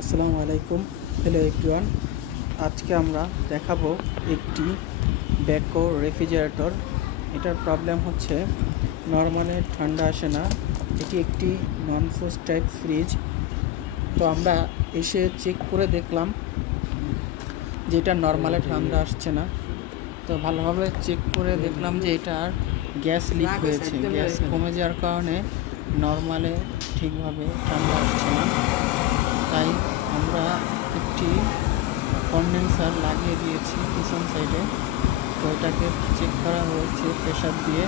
আসসালামু আলাইকুম। Hello everyone. আজকে আমরা দেখাবো একটি ব্যাকো রেফ্রিজারেটর। এটার প্রবলেম হচ্ছে নর্মালে ঠান্ডা আসে না। এটি একটি নন ফ্রোস্ট টাইপ ফ্রিজ। তো আমরা এসে চেক করে দেখলাম যে এটা নর্মালে ঠান্ডা আসছে না। তো ভালোভাবে চেক করে দেখলাম যে এটার গ্যাস লিক হয়েছে। গ্যাস কমে যাওয়ার কারণে নর্মালে ঠিকভাবে ঠান্ডা আসছে না। তাই আমরা একটি কনডেন্সার লাগিয়ে দিয়েছি পিছন সাইডে। তো এটাকে চেক করা হয়েছে প্রেশার দিয়ে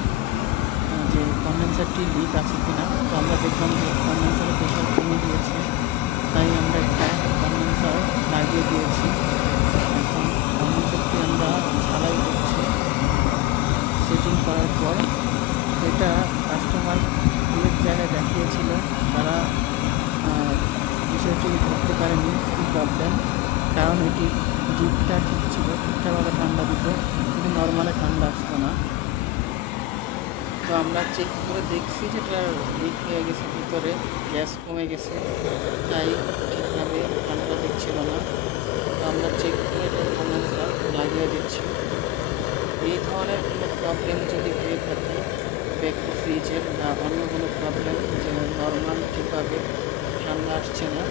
যে কনডেন্সারটি লিক আছে কিনা। তো আমরা দেখলাম যে কনডেন্সারের প্রেশার কমে গিয়েছে, তাই আমরা একটা কনডেন্সার লাগিয়ে দিয়েছি। এখন কনডেন্সারটি আমরা ঝালাই করছি সেটিং করার পর। এটা কাস্টমার অনেক জায়গায় দেখিয়েছিল, তারা বিষয়টি ধরতে পারেনি কী প্রবলেম, কারণ এটি ডিপটা ঠিক ছিল, ঠিকঠাকভাবে ঠান্ডা দিত, কিন্তু নর্মালে ঠান্ডা আসতো না। তো আমরা চেক করে দেখছি যেটা লিক হয়ে গেছে, ভিতরে গ্যাস কমে গেছে, তাই ঠিকভাবে ঠান্ডা দিচ্ছিল না। তো আমরা চেক করে এটা কনডেন্সার লাগিয়ে দিচ্ছি। এই ধরনের কোনো প্রবলেম যদি হয়ে থাকে ব্যাকো ফ্রিজের বা অন্য কোনো প্রবলেম, যে নর্মাল ঠিকভাবে ঠান্ডা আসছে না,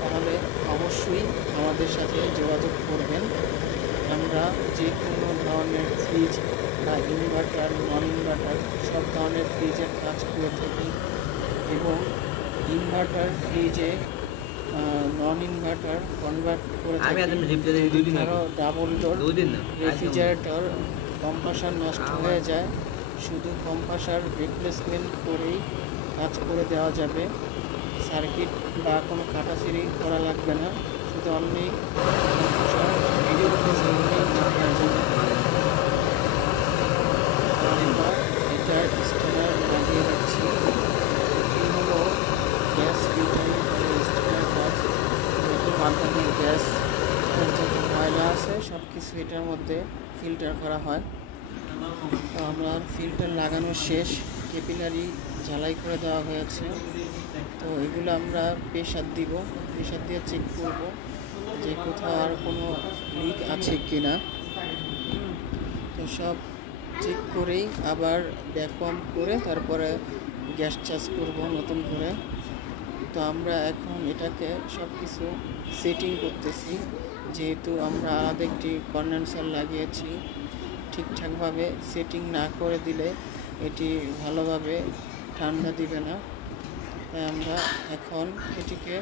তাহলে অবশ্যই আমাদের সাথে যোগাযোগ করবেন। আমরা যে কোনো ধরনের ফ্রিজ বা ইনভার্টার, নন ইনভার্টার সব ধরনের ফ্রিজের কাজ করে থাকি, এবং ইনভার্টার ফ্রিজে নন ইনভার্টার কনভার্ট করে থাকি। ধরো ডাবল ডোর রেফ্রিজারেটর কম্প্রেসার নষ্ট হয়ে যায়, শুধু কম্প্রেসার রিপ্লেসমেন্ট করেই কাজ করে দেওয়া যাবে। সার্কিট বা কোনো কাটাছিড়ি করা লাগবে না, শুধু অনলি কম্প্রেসার রিপ্লেসমেন্ট হয়ে যাবে। আমরা এটার স্টেনার লাগিয়ে দিচ্ছি। এটি হলো গ্যাস ফিল্টারিং স্টেনার কাজ, এটির মাধ্যমে গ্যাস যত ময়লা আছে সব কিছু এটার মধ্যে ফিল্টার করা হয়। তো আমরা ফিল্টার লাগানো শেষ, ক্যাপিলারি ঝালাই করে দেওয়া হয়েছে। তো এগুলো আমরা প্রেশার দিব, প্রেশার দিয়ে চেক করব যে কোথাও আর কোনো লিক আছে কি না। তো সব চেক করেই আবার ভ্যাকুয়াম করে তারপরে গ্যাস চার্জ করব নতুন করে। তো আমরা এখন এটাকে সব কিছু সেটিং করতেছি, যেহেতু আমরা আলাদা একটি কনডেন্সার লাগিয়েছি। ঠিকঠাকভাবে সেটিং না করে দিলে এটি ভালোভাবে ঠান্ডা দিবে না, তাই আমরা এখন এটিকে